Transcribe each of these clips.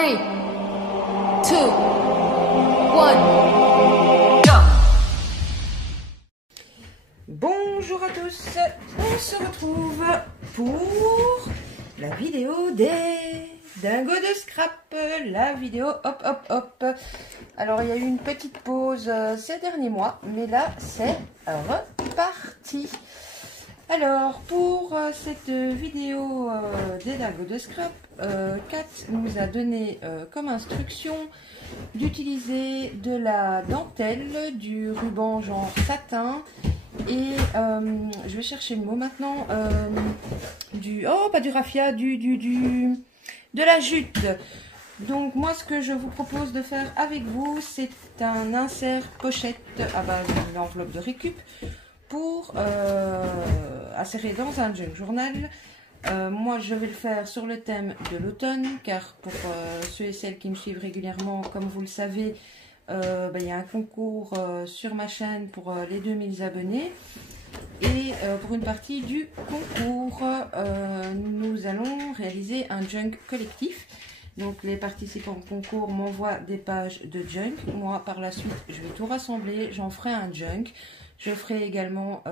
3, 2, 1, go! Bonjour à tous, on se retrouve pour la vidéo des dingos de scrap, la vidéo hop hop hop. Alors il y a eu une petite pause ces derniers mois, mais là c'est reparti. Alors pour cette vidéo des dingos de scrap, Kat nous a donné comme instruction d'utiliser de la dentelle, du ruban genre satin et je vais chercher le mot maintenant, pas du raffia, de la jute. Donc moi ce que je vous propose de faire avec vous, c'est un insert pochette à base de l'enveloppe de récup pour insérer dans un junk journal. Moi je vais le faire sur le thème de l'automne, car pour ceux et celles qui me suivent régulièrement, comme vous le savez, il y a un concours sur ma chaîne pour les 2000 abonnés. Et pour une partie du concours, nous allons réaliser un junk collectif. Donc les participants au concours m'envoient des pages de junk. Moi par la suite je vais tout rassembler, j'en ferai un junk. Je ferai également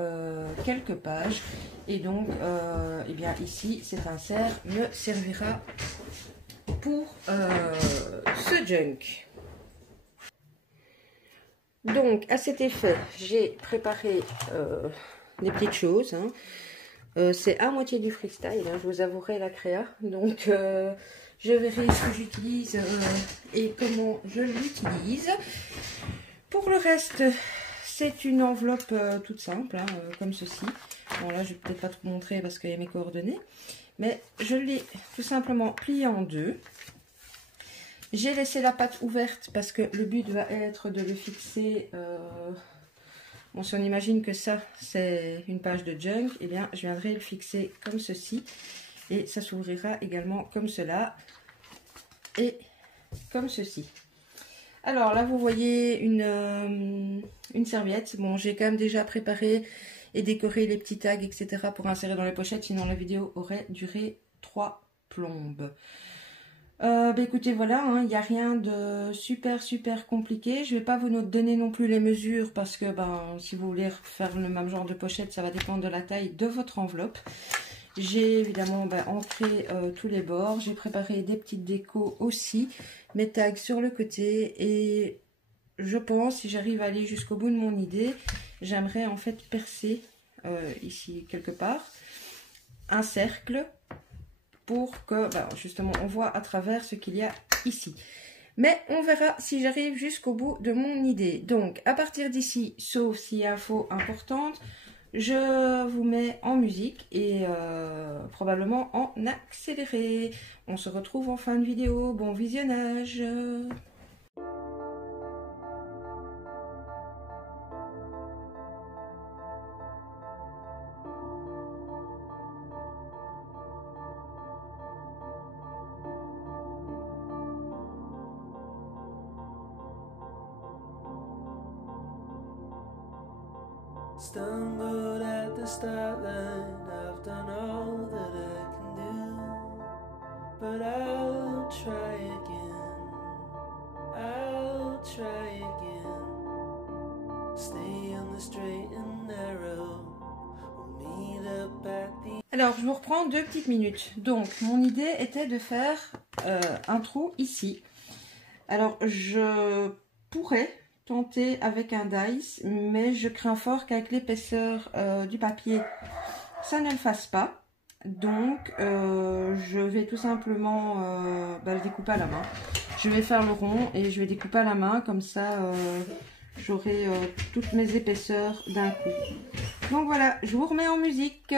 quelques pages. Et donc eh bien ici cet insert me servira pour ce junk. Donc à cet effet j'ai préparé des petites choses, hein. C'est à moitié du freestyle, hein, je vous avouerai la créa. Donc je verrai ce que j'utilise et comment je l'utilise. Pour le reste, c'est une enveloppe toute simple, hein, comme ceci. Bon là je vais peut-être pas trop montrer parce qu'il y a mes coordonnées, mais je l'ai tout simplement pliée en deux. J'ai laissé la pâte ouverte parce que le but va être de le fixer. Bon, si on imagine que ça c'est une page de junk, eh bien je viendrai le fixer comme ceci et ça s'ouvrira également comme cela et comme ceci. Alors là vous voyez une serviette. Bon, j'ai quand même déjà préparé et décoré les petits tags etc pour insérer dans les pochettes, sinon la vidéo aurait duré 3 plombes. Écoutez, voilà, il n'y a rien de super compliqué. Je vais pas vous donner non plus les mesures parce que si vous voulez faire le même genre de pochette, ça va dépendre de la taille de votre enveloppe. J'ai évidemment ancré tous les bords. J'ai préparé des petites décos aussi, mes tags sur le côté. Et je pense, si j'arrive à aller jusqu'au bout de mon idée, j'aimerais en fait percer ici quelque part un cercle pour que justement on voit à travers ce qu'il y a ici. Mais on verra si j'arrive jusqu'au bout de mon idée. Donc à partir d'ici, sauf s'il y a info importante, je vous mets en musique et probablement en accéléré. On se retrouve en fin de vidéo. Bon visionnage. Stumbled at the start line, I've done all that I can do, but I'll try again, stay on the straight and narrow, we'll meet up at the... Alors je vous reprends 2 petites minutes. Donc mon idée était de faire un trou ici. Alors je pourrais tenter avec un dice, mais je crains fort qu'avec l'épaisseur du papier ça ne le fasse pas. Donc je vais tout simplement le découper à la main. Je vais faire le rond et je vais découper à la main, comme ça j'aurai toutes mes épaisseurs d'un coup. Donc voilà, je vous remets en musique.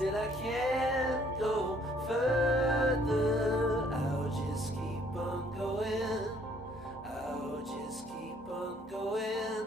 till I can't go further. I'll just keep on going. I'll just keep on going.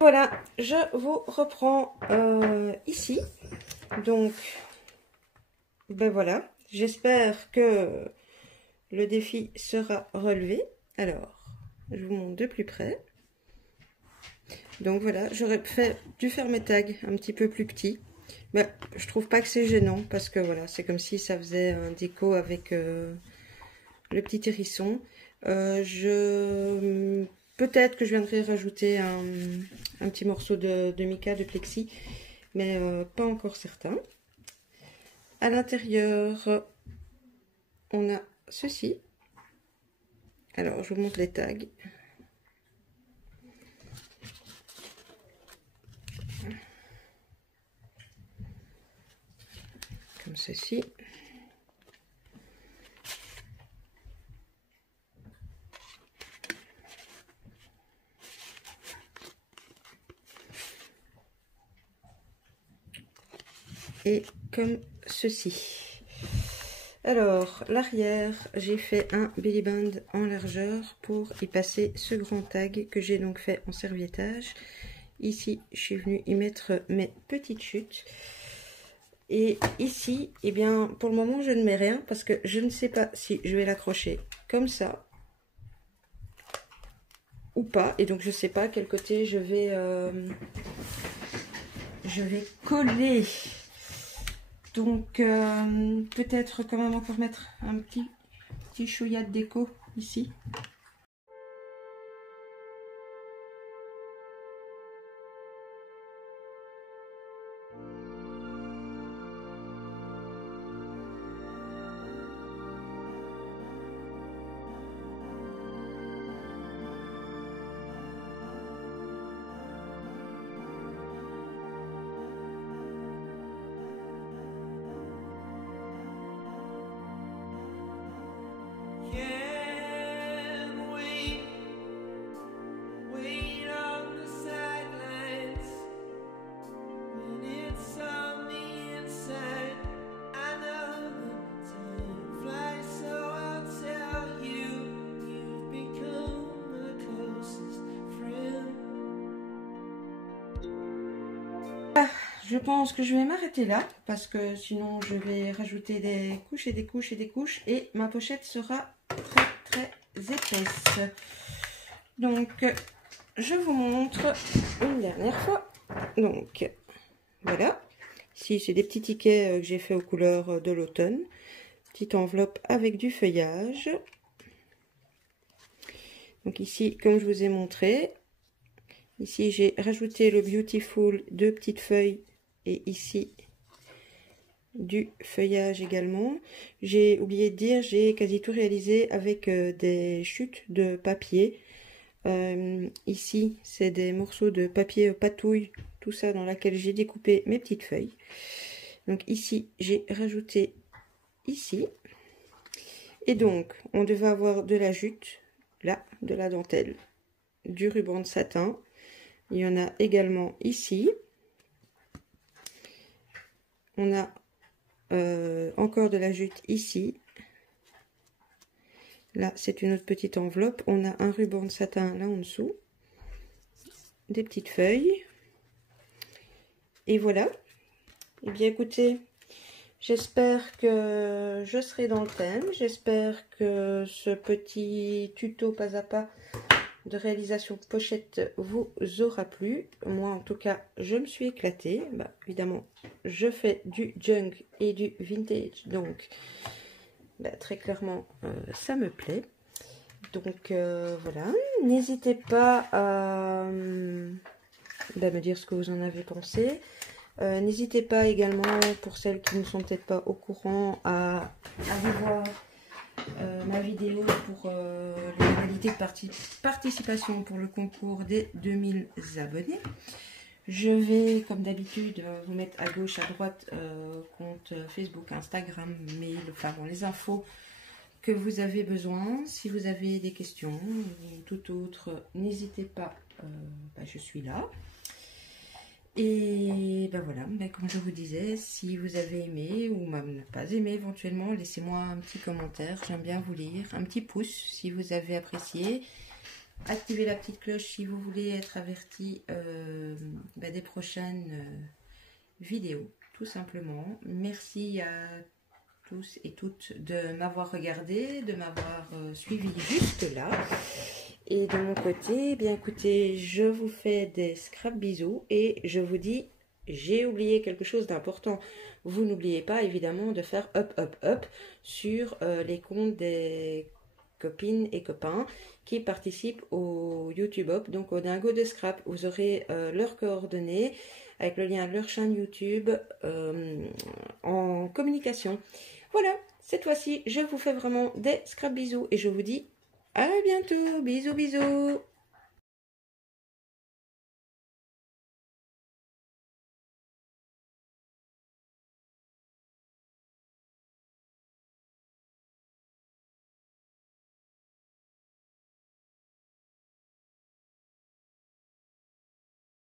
Voilà, je vous reprends ici. Donc, ben voilà, j'espère que le défi sera relevé. Alors, je vous montre de plus près. Donc voilà, j'aurais dû faire mes tags un petit peu plus petits. Mais je trouve pas que c'est gênant parce que voilà, c'est comme si ça faisait un déco avec le petit hérisson. Peut-être que je viendrai rajouter un petit morceau de mica, de plexi, mais pas encore certain. À l'intérieur, on a ceci. Alors, je vous montre les tags. Comme ceci. Et comme ceci. Alors, l'arrière, j'ai fait un belly band en largeur pour y passer ce grand tag que j'ai donc fait en serviettage. Ici, je suis venue y mettre mes petites chutes. Et ici, eh bien, pour le moment, je ne mets rien parce que je ne sais pas si je vais l'accrocher comme ça ou pas. Et donc, je ne sais pas à quel côté je vais coller. Donc, peut-être quand même encore mettre un petit chouïa de déco ici. Je pense que je vais m'arrêter là parce que sinon je vais rajouter des couches et des couches et des couches et ma pochette sera très épaisse. Donc je vous montre une dernière fois. Donc voilà, ici c'est des petits tickets que j'ai fait aux couleurs de l'automne. petite enveloppe avec du feuillage. Donc ici, comme je vous ai montré, ici j'ai rajouté le Beautiful, 2 petites feuilles, et ici du feuillage également. J'ai oublié de dire, j'ai quasi tout réalisé avec des chutes de papier. Ici, c'est des morceaux de papier patouille, tout ça dans laquelle j'ai découpé mes petites feuilles. Donc ici, j'ai rajouté ici. Et donc, on devait avoir de la jute, là, de la dentelle, du ruban de satin. Il y en a également ici. On a encore de la jute ici. Là, c'est une autre petite enveloppe. On a un ruban de satin là en dessous. Des petites feuilles. Et voilà. Eh bien, écoutez, j'espère que je serai dans le thème. J'espère que ce petit tuto pas à pas de réalisation de pochette vous aura plu. Moi, en tout cas, je me suis éclatée. Bah, évidemment, je fais du junk et du vintage. Donc, bah, très clairement, ça me plaît. Donc, voilà. N'hésitez pas à me dire ce que vous en avez pensé. N'hésitez pas également, pour celles qui ne sont peut-être pas au courant, à aller voir ma vidéo pour les modalités de participation pour le concours des 2000 abonnés. Je vais, comme d'habitude, vous mettre à gauche, à droite, compte Facebook, Instagram, mail, enfin bon, les infos que vous avez besoin. Si vous avez des questions ou tout autre, n'hésitez pas, je suis là. Et ben voilà, comme je vous disais, si vous avez aimé ou même pas aimé éventuellement, laissez-moi un petit commentaire, j'aime bien vous lire, un petit pouce si vous avez apprécié. Activez la petite cloche si vous voulez être averti des prochaines vidéos, tout simplement. Merci à tous et toutes de m'avoir regardé, de m'avoir suivi juste là. Et de mon côté, bien écoutez, je vous fais des scrap bisous et je vous dis, j'ai oublié quelque chose d'important. Vous n'oubliez pas évidemment de faire up sur les comptes des copines et copains qui participent au YouTube Hop, donc au Dingo de Scrap. Vous aurez leurs coordonnées avec le lien de leur chaîne YouTube en communication. Voilà, cette fois-ci, je vous fais vraiment des scrap bisous et je vous dis à bientôt. Bisous, bisous.